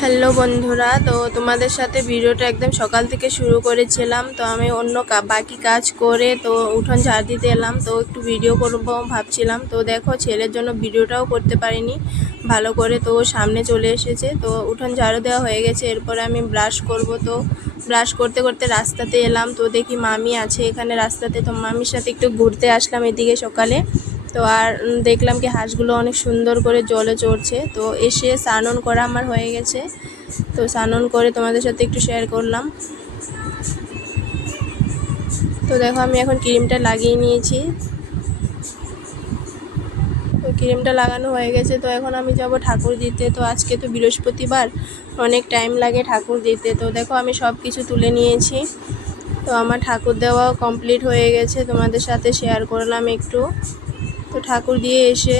Hello বন্ধুরা, তো তোমাদের সাথে ভিডিওটা একদম সকাল থেকে শুরু করেছিলাম। তো আমি অন্য বাকি কাজ করে তো উঠোন ঝাড় দিতে এলাম, তো একটু ভিডিও করব ভাবছিলাম। তো দেখো, ছেলের জন্য ভিডিওটাও করতে পারিনি ভালো করে, তো সামনে চলে এসেছে। তো উঠোন ঝাড়ু দেওয়া হয়ে গেছে, এরপরে আমি ব্রাশ করব। তো ব্রাশ করতে করতে রাস্তাতে এলাম, তো দেখি মামি আছে এখানে রাস্তাতে। তো মামির সাথে একটু ঘুরতে আসলাম এদিকে সকালে। তো আর দেখলাম কি হাঁসগুলো অনেক সুন্দর করে জলে চড়ছে। তো এসে স্নান করা আমার হয়ে গেছে, তো স্নান করে তোমাদের সাথে একটু শেয়ার করলাম। তো দেখো, আমি এখন ক্রিমটা লাগিয়ে নিয়েছি। তো ক্রিমটা লাগানো হয়ে গেছে, তো এখন আমি যাব ঠাকুর দিতে। তো আজকে তো বৃহস্পতিবার, অনেক টাইম লাগে ঠাকুর দিতে। তো দেখো, আমি সব কিছু তুলে নিয়েছি। তো আমার ঠাকুর দেওয়াও কমপ্লিট হয়ে গেছে, তোমাদের সাথে শেয়ার করলাম একটু। তো ঠাকুর দিয়ে এসে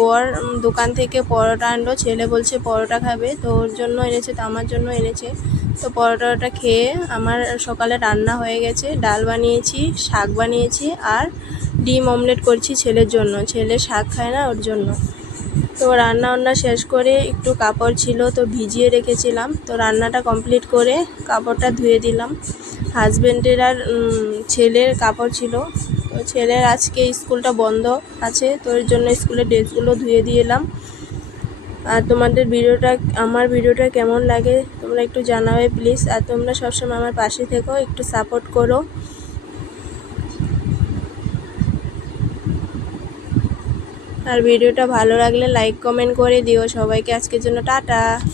বর দোকান থেকে পরোটা আনলো। ছেলে বলছে পরোটা খাবে, তো ওর জন্য এনেছে, তো আমার জন্য এনেছে। তো পরোটাটা খেয়ে আমার সকালে রান্না হয়ে গেছে। ডাল বানিয়েছি, শাক বানিয়েছি, আর ডিম অমলেট করছি ছেলের জন্য। ছেলে শাক খায় না, ওর জন্য। তো রান্না শেষ করে একটু কাপড় ছিল, তো ভিজিয়ে রেখেছিলাম। তো রান্নাটা কমপ্লিট করে কাপড়টা ধুয়ে দিলাম। হাজব্যান্ডের আর ছেলের কাপড় ছিল। তো ছেলের আজকে স্কুলটা বন্ধ আছে, তো এর জন্য স্কুলের ড্রেসগুলো ধুয়ে দিয়ে এলাম। আর তোমাদের আমার ভিডিওটা কেমন লাগে তোমরা একটু জানাবে প্লিজ। আর তোমরা সবসময় আমার পাশে থেকো, একটু সাপোর্ট করো। আর ভিডিওটা ভালো লাগলে লাইক কমেন্ট করে দিও। সবাইকে আজকের জন্য টাটা।